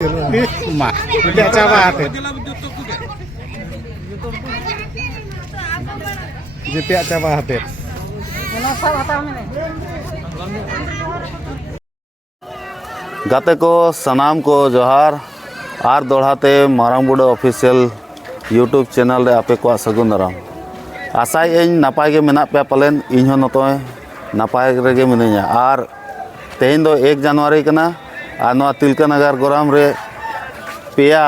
mak tidak cabat tidak cabat गाते को सनाम को जोहार आर दोड़ाते Marang Buru official YouTube channel रे आपे को सगुन दाराम आशा इन नपाय के मेना पे पलेन इन हो नतोय नपाय रेगे मिनैया आर तेहेन दो 1 जनवरी कना आर नवा तिलका नगर गोराम रे पेया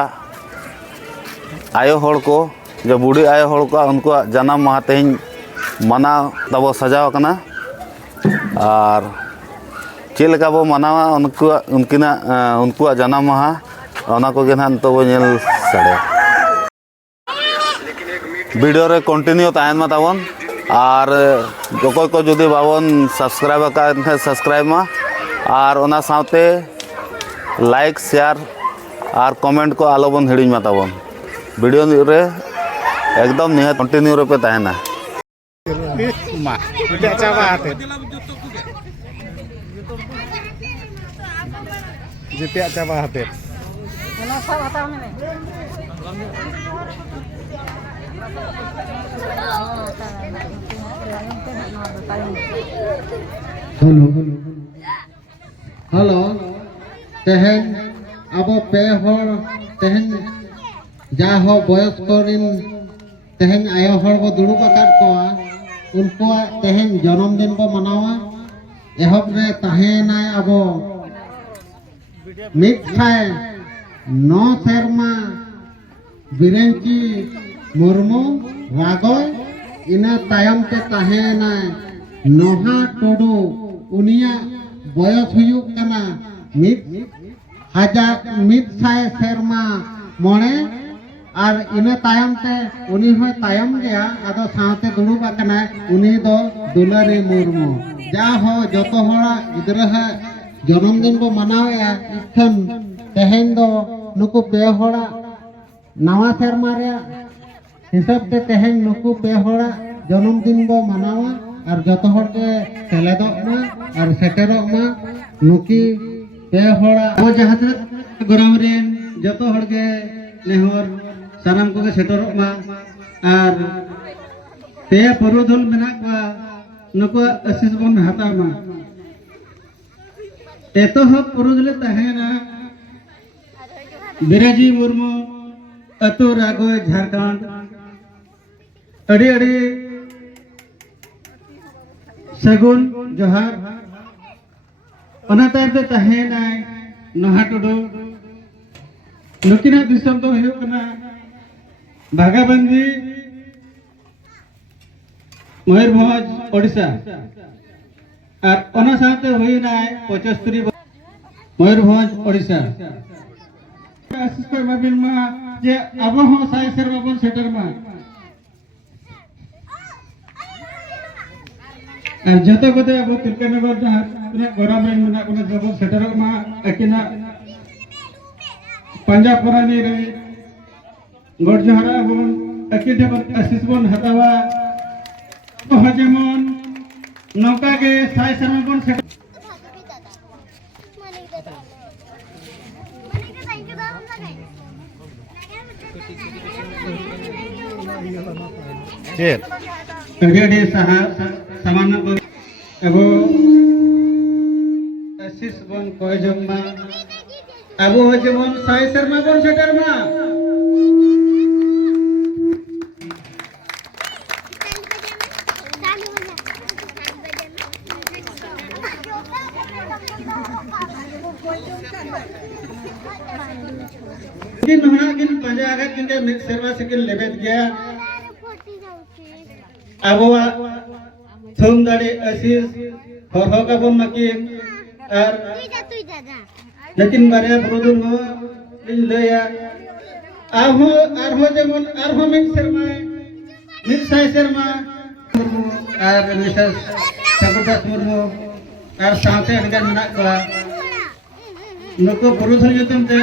आयो हड़ को जो बूढ़ी आयो हड़ को उनको जन्म माह तेहेन मना तब सजाव कना और चेलका बो मनावा उनको जन्म माह ओना को गे नान तो नेल साड़े वीडियो रे कंटिन्यू तायन मा ताबन और जको को जुदी बाबन सब्सक्राइब का सब्सक्राइब मा और ओना साथे लाइक शेयर और कमेंट को आलोबन हिड़ी मा ताबन वीडियो रे एकदम निहात कंटिन्यू रे पे Tayna mak tidak cabat tidak cabat Halo, tehen abo pehor tehen jaho boyos korin tehen ayo hor bo dulu pakat koa unko tehen janam din bo manawa ehob re tahenai abo mithay no serma birenki murmu ragoy ina tayam te tahenai noha todo unia boyos huyuk kana mithay serma mone और इना तायम ते उनी हो तायम गया आदो साथे दुड़ुब आकना उनी दो दुलारी मुर्मू जा हो जतो होड़ा गिदरा है जन्मदिन बो मनावेया इखन तेहेन दो नुकु पे होड़ा नवा सेरमा रे हिसाब ते तेहेन नुकु पे होड़ा जन्मदिन बो मनावा और जतो होड़ के सेलेदोग मा और सेटेरोग मा नुकी पे होड़ा वो जहां गोराम रेन जतो होड़ के नेहर सानाम को सेटरोग मा और पे पुरुधुल मेना को नुको आशीष बन हाता मा एतो हो पुरुधुल तहेना बिराजी मुर्मू अतु रागो झारखंड अड़ी अड़ी सगुन जोहार ओना तारते तहेना नहा टुडू नुकिना दिसम तो हुयो कना बागाबंदी मयूरभंज ओडिशा और ओना साथे हुई नाय 75 मयूरभंज ओडिशा आशीष पर माबिन मा जे अब हो साय सर बाबन सेटर मा और जतो कते अब तिलका नगर जहां गोराम में मना कोना जबन सेटर मा अकिना पंजाब परानी रे गड जहरा बन अकिन आशीष बन हतावा जेमन नौका के साय सर बन से चेत अगेडे सहा सामान्य एगो आशीष बन कोय जम्मा अब हो जेमन साय शर्मा बन सेटर मा किन होना किन पंजा आगा किन के सर्वा सिकिल लेबेत गया अबवा थुम दाड़ी आशीष हर हो का बन मकिन और लेकिन बारे पुरुधुल हो इन लया आहो जेमन आरहो मिन शर्मा मिन साय शर्मा और मिसेस सगुदास मुर्मू और साथे अनगन मेना को नुको पुरुधुल युतम ते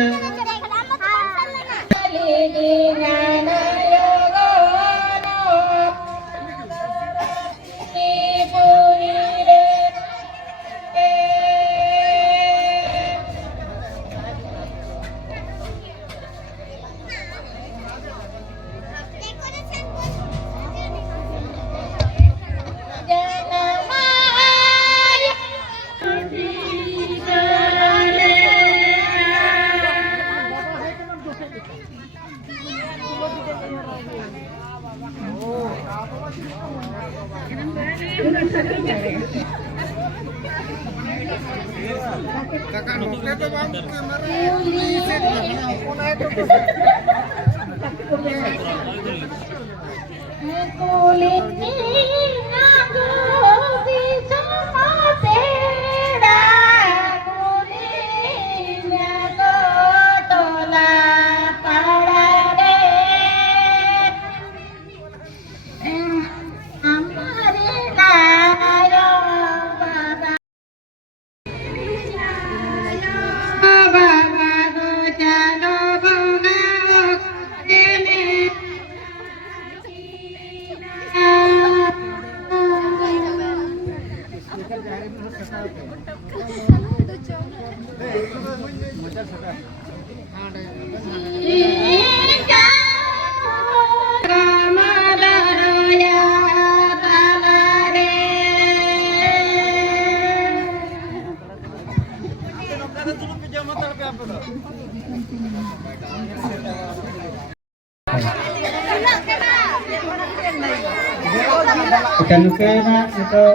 Ikan na ito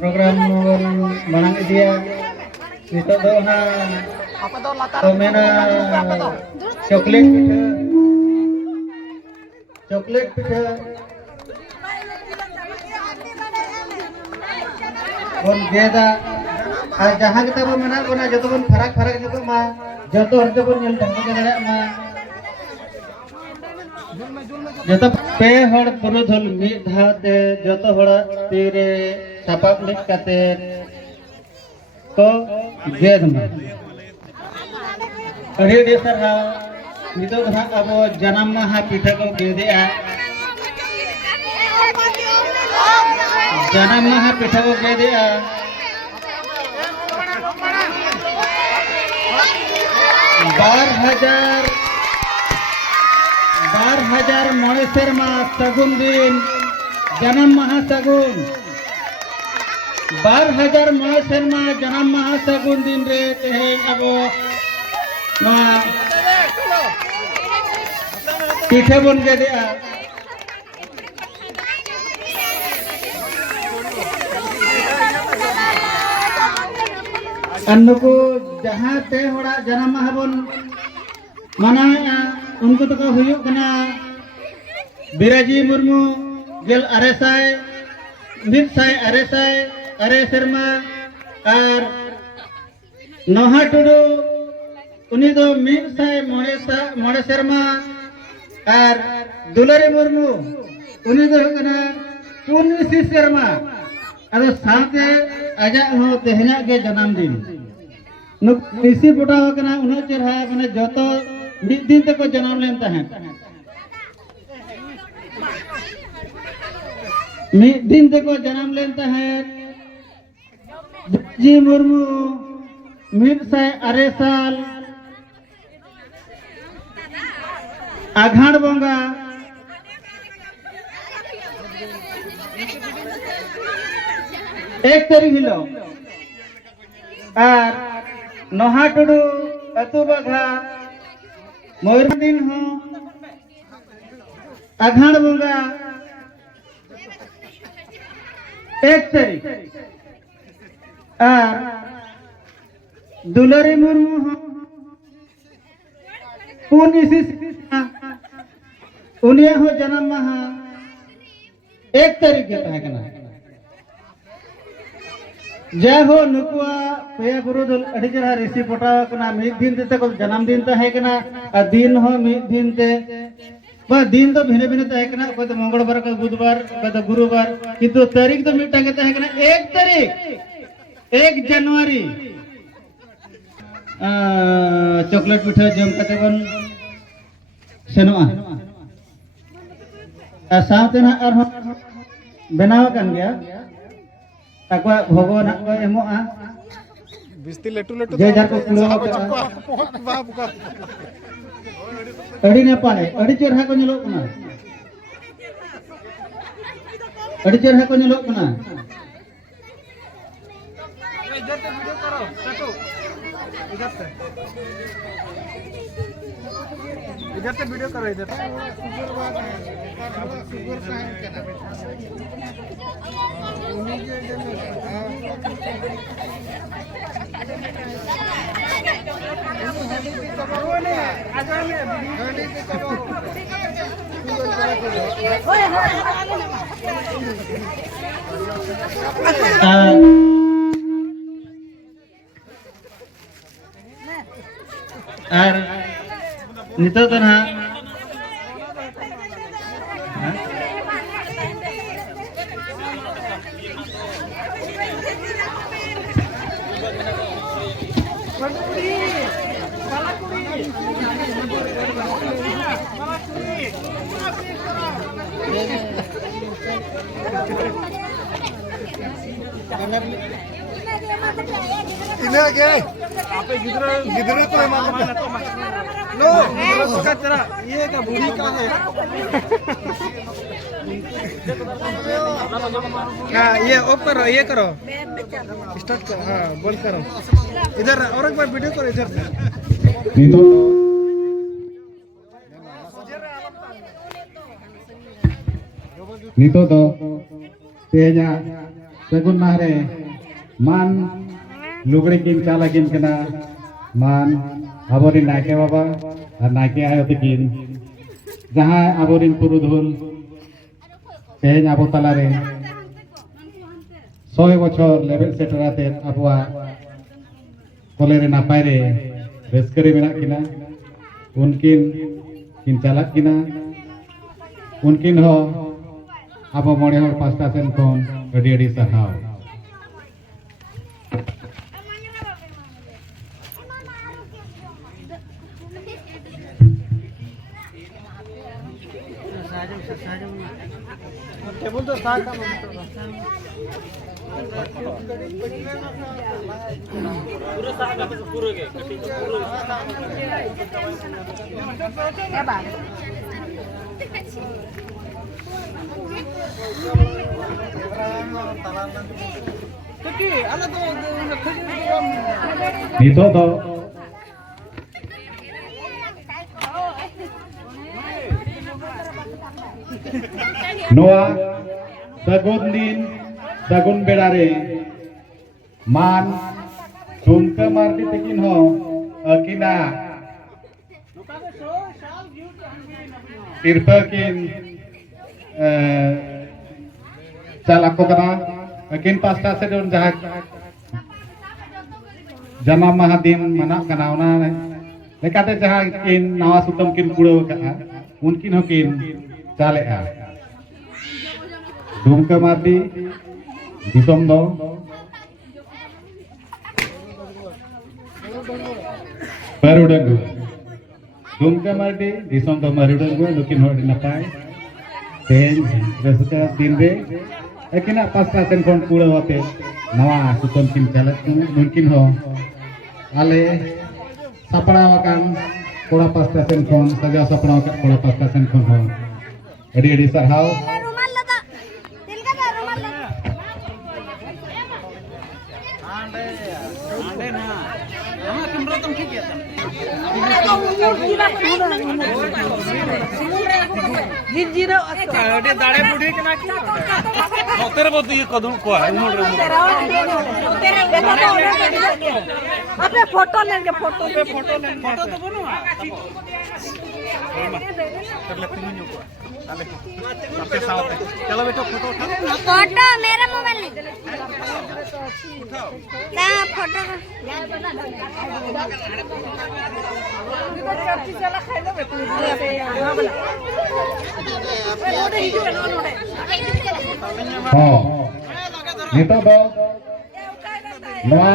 program manang dia ito do na mena chocolate pitha bon geda ar jahan kita bo mena bona joto bon farak joto ma joto harto bon nyel dang dara ma joto pe hor purodhol mi dhate joto hora tire sapap lik kate ko ged ma रे देसर हा नितो हा अब जन्म हा पिठा को गेदे आ जन्म हा पिठा को गेदे आ 12,000 मोड़े सेरमा सगुन दिन जन्म महासगुन 12,000 मोड़े सेरमा जन्म महासगुन दिन रे तेहें अब पिठे बन के दिया अन्नको जहाँ ते होड़ा जन्म महाबन मनाया उनको तो का हुयुक कना बिराजी मुर्मू गेल अरेसाय मिसाय अरेसाय अरे शर्मा और नोहा टुडू उन्हीं तो मिसाय मोड़े शर्मा और दुलारी मुर्मू उन्हीं तो कना पुनसी शर्मा अरे साथे आजा हो तेहना के जन्मदिन नुक इसी बुढ़ा कना उन्हें चढ़ा कना जोतो दिन तक जन्म लेता है दिन तक जन्म लेता है जी मुर्मू मिसाय अरे साल आघाड़ बंगा 1 तारीख हिलो और नोहा टुडू अतु बाघा मयूर दिन हो आघाड़ बंगा 1 तारीख और दुलारी मुर्मू हो पुनिसी उन्हें हो जन्म महा 1 तारीख के तहकना जय हो नुकुआ पेया गुरु दल अड़ी जरा ऋषि पटाव कना मिद दिन ते को जन्मदिन तहकना आ दिन हो मिद दिन ते बा दिन तो भिने भिने तहकना कोई तो मंगलवार को बुधवार कोई तो गुरुवार किंतु तारीख तो मिटा के तहकना 1 तारीख 1 जनवरी चॉकलेट पिठा जम कते बन सेनोआ साथे ना आर बनाव कान गया ताकवा भगवान को एमोआ बिस्ती लेटू लेटू जे जार को कुलो अड़ी ने पाए अड़ी चेहरा को नेलो कना अड़ी चेहरा को नेलो कना इधर से वीडियो करो टटू इधर से वीडियो करो इधर शुगर का है और नितो तो ना ini lagi apa गिदरे तो लो उसका तेरा ये का बूढ़ी का है हाँ ये ऑफ करो ये करो स्टार्ट करो हाँ बोल करो इधर और एक बार वीडियो करो इधर से नितो तो तेजा सगुन मारे मान लुगड़ी किन चाला किन कना मान आबोरिन नाके बाबा और नाके आयो तिकिन जहाँ आबोरिन पुरुधुल तेज आबो तलारे 100 बछर लेवल सेटराते आबुआ कोलेरे नापाय रे रेस्करे मेना किना उनकिन किन चाला किना उनकिन हो आबो मोड़े हर पास्ता सेन कोन अडी अडी सहाव टेबल तो साथ का पूरा साथ का पूरा के नितो तो नोआ सगुन दिन सगुन बेड़ारे मान झुमका मारती तकिन हो अकिना तिरपकिन चालक को कना अकिन पास्ता से दोन जहां जन्म माह दिन मना कना उना लेकाते जहां किन नवा सुतम किन कुड़ो का उनकिन हो किन चाले आ झुमका मारती दिसम दो मारुडंगु झुमका मारती दिसम दो मारुडंगु लुकिन हो नपाय तेज रसका दिन रे एकिना पास्ता सेन कोन कुड़ो होते नवा सुतम किन चाले मुमकिन हो आले सपड़ा वकान कोड़ा पास्ता सेन कोन सजा सपड़ा वकान कोड़ा पास्ता सेन कोन हो एडी एडी सरहाव दाड़े बुढ़ी के ना तेरे बहुत ये कदम को है अपने फोटो लेंगे फोटो पे फोटो तो बनो चलो बेटा फोटो फोटो मेरा मोबाइल नहीं ना फोटो नितो दो नवा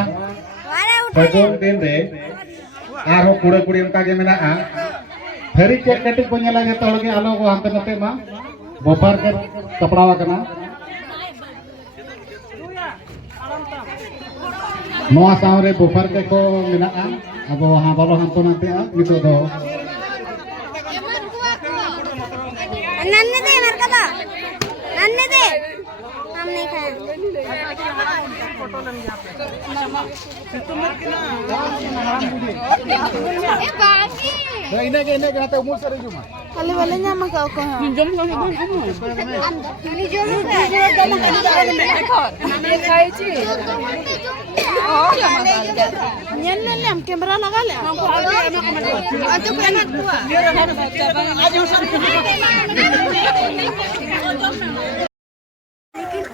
सगुन दिन रे आरो कुड़ा कुड़ी उनका के मेना आ फेरी के कटिक को नेला जतो हगे आलो को हांते नते मा बोफार के कपड़ावा कना नवा सावरे बोफार के को मेना आ अब वहां बालो हांतो नते आ नितो दो नन्ने दे मेरे को तो नन्ने दे हम नहीं खाए फोटो लेंगे आप तुम मत के ना ए बाकी इने के हाथ उमर से जुमा Kali balik nyama kau kau. Jom kau ni bang kamu. Ini jom Nyan lem kamera lगा ले. Aduh anak tua.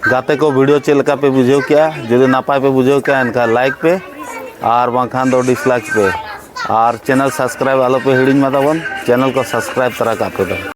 गाते को वीडियो चेक लगा पे बुझेव क्या जो नापाय पे बुझेव क्या इनका लाइक पे और बाखान दो डिसलाइक पे और चैनल सब्सक्राइब आलो पे हिड़िंग मताबन चैनल को सब्सक्राइब तरा का पे दो।